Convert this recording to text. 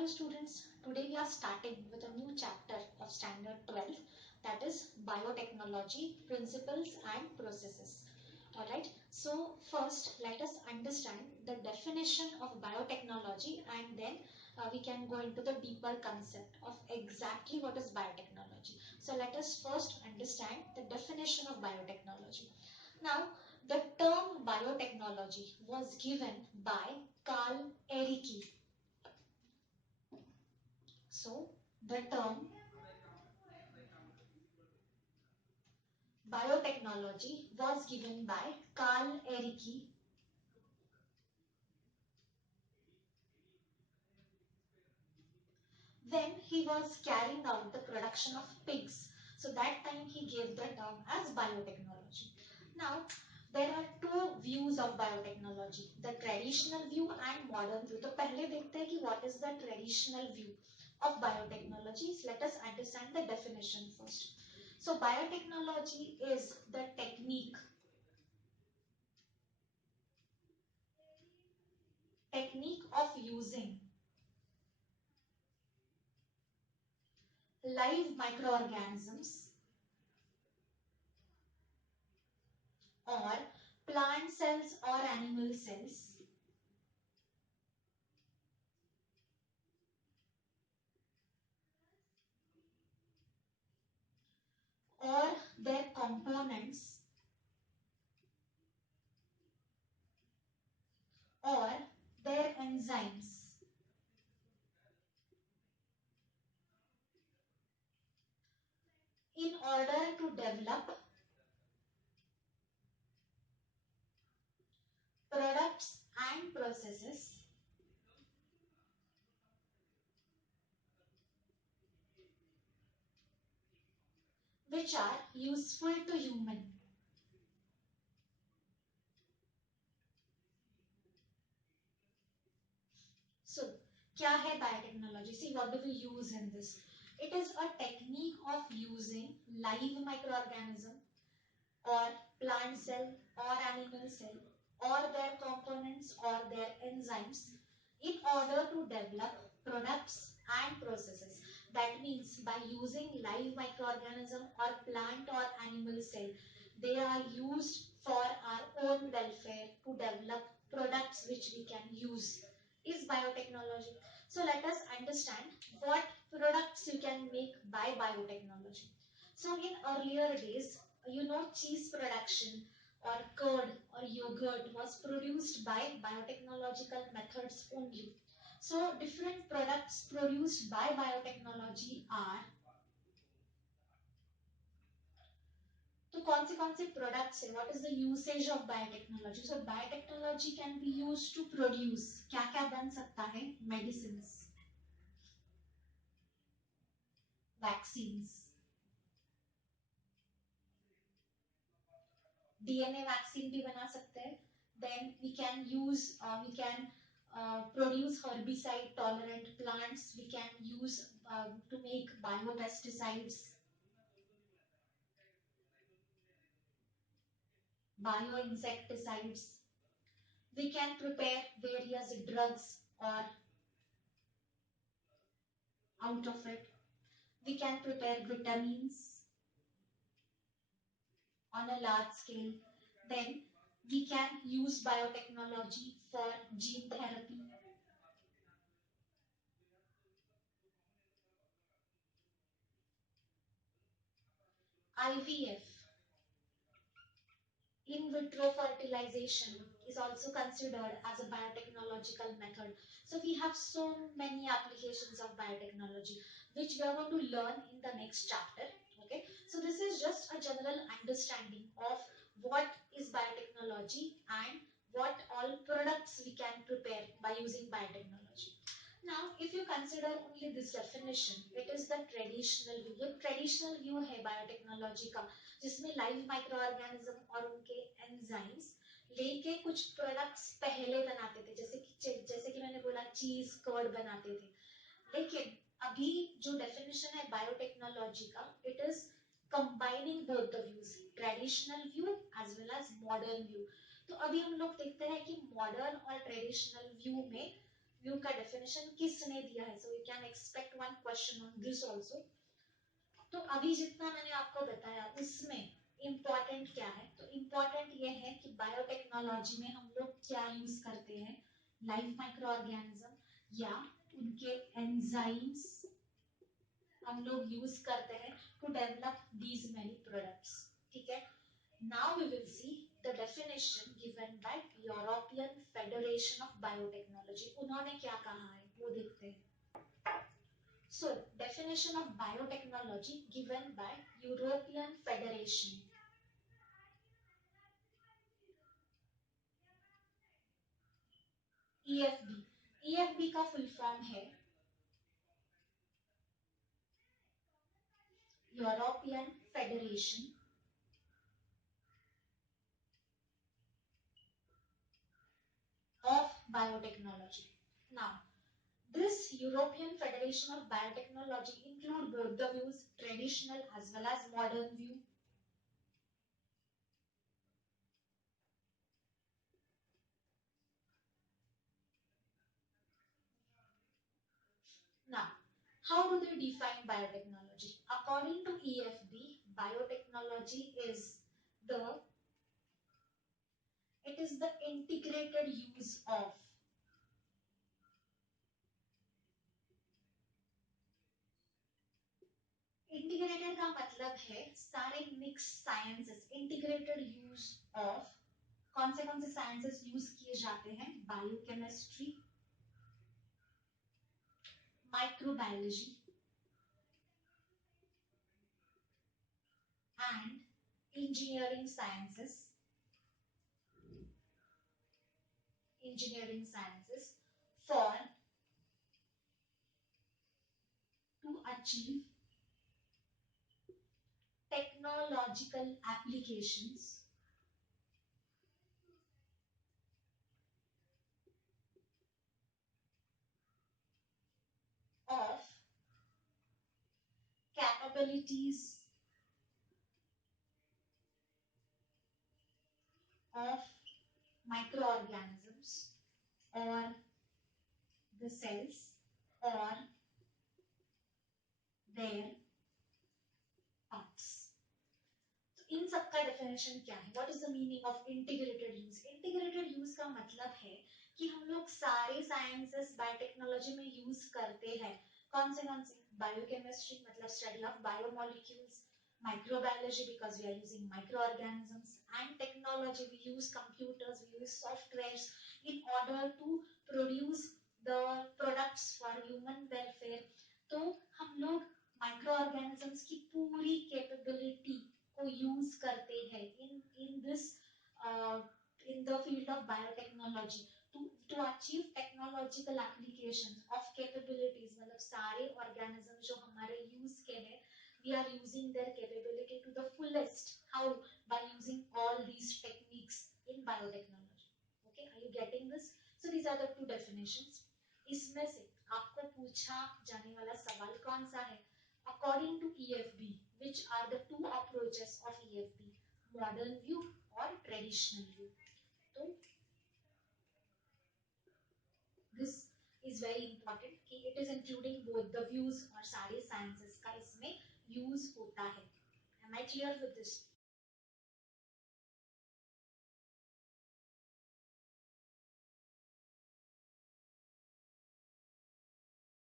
Hello students, today we are starting with a new chapter of standard 12, that is biotechnology, principles and processes. Alright, so first let us understand the definition of biotechnology, and then we can go into the deeper concept of exactly what is biotechnology. So let us first understand the definition of biotechnology. Now, the term biotechnology was given by Carl Ehrlich. So, the term biotechnology was given by Carl Ehrlich when he was carrying out the production of pigs. So, that time he gave the term as biotechnology. Now, there are two views of biotechnology, the traditional view and modern view. तो पहले देखते हैं कि what is the traditional view of biotechnology. Let us understand the definition first. So, biotechnology is the technique of using live microorganisms or plant cells or animal cells or their components or their enzymes in order to develop products and processes which are useful to human. So, क्या है biotechnology? See, what do we use in this? It is a technique of using live microorganism or plant cell or animal cell or their components or their enzymes in order to develop products and processes. That means by using live microorganism or plant or animal cell, they are used for our own welfare to develop products which we can use, is biotechnology. So let us understand what products you can make by biotechnology. So in earlier days, cheese production or curd or yogurt was produced by biotechnological methods only. So different products produced by biotechnology are, तो कौन से products है, what is the usage of biotechnology? So biotechnology can be used to produce, क्या क्या बन सकता है, medicines, vaccines, DNA vaccine भी बना सकते हैं. Then we can produce herbicide tolerant plants. We can use to make biopesticides, bioinsecticides. We can prepare various drugs or out of it. We can prepare vitamins on a large scale. Then we can use biotechnology for gene therapy. IVF, in vitro fertilization, is also considered as a biotechnological method. So we have so many applications of biotechnology which we are going to learn in the next chapter. Okay, so this is just a general understanding of what is biotechnology and what all products we can prepare by using biotechnology. Now, if you consider only this definition, it is the traditional view. ये traditional view है biotechnology का, जिसमें live microorganism और उनके enzymes लेके कुछ products पहले बनाते थे, जैसे कि मैंने बोला cheese, curd बनाते थे. लेकिन अभी जो definition है biotechnology का, it is combining both the views, traditional view as well as modern view. तो अभी हम लोग देखते हैं कि modern और traditional view में व्यू का डेफिनेशन किसने दिया है? So you can expect one question on this also. तो अभी जितना मैंने आपको बताया उसमें इम्पोर्टेंट क्या है? तो इम्पोर्टेंट ये है कि बायोटेक्नोलॉजी में हम लोग क्या यूज करते हैं, लाइफ माइक्रो ऑर्गेनिज्म या उनके एंजाइम्स हम लोग यूज करते हैं to develop these many products. ठीक है, now we will see the definition given by European Federation of biotechnology. उन्होंने क्या कहा है वो देखते हैं। So, definition of biotechnology given by European Federation. EFB. EFB का फुल फॉर्म है European federation of Biotechnology. Now, this European Federation of Biotechnology include both the views, traditional as well as modern view. Now, how do they define biotechnology? According to EFB, biotechnology is the integrated use of integrated का मतलब है सारे mix sciences, integrated use of कौन से sciences use किए जाते हैं? Biochemistry, microbiology and engineering sciences for to achieve technological applications of capabilities of microorganisms or the cells or their parts. तो इन सब का डेफिनेशन क्या है? What is the meaning of integrated use? Integrated use का मतलब है कि हम लोग सारे साइंसेस बायोटेक्नोलॉजी में यूज करते हैं। कौन से? बायोकेमिस्ट्री मतलब study of biomolecules, microbiology because we are using microorganisms, and technology we use computers, we use softwares in order to produce the products for human welfare. तो हम लोग माइक्रोऑर्गेनिजम्स की पूरी कैपेबिलिटी को यूज करते हैं in this in the field of biotechnology to achieve technological application of capabilities। मतलब सारे organism जो हमारे use के हैं, we are using their capability to the fullest. How? By using all these techniques in biotechnology. Okay, are you getting this? So these are the two definitions. इसमें से आपको पूछा जाने वाला सवाल कौन सा है? According to EFB, which are the two approaches of EFB? Modern view or traditional view? तो this is very important कि it is including both the views और सारे sciences का इसमें use होता है। Am I clear with this?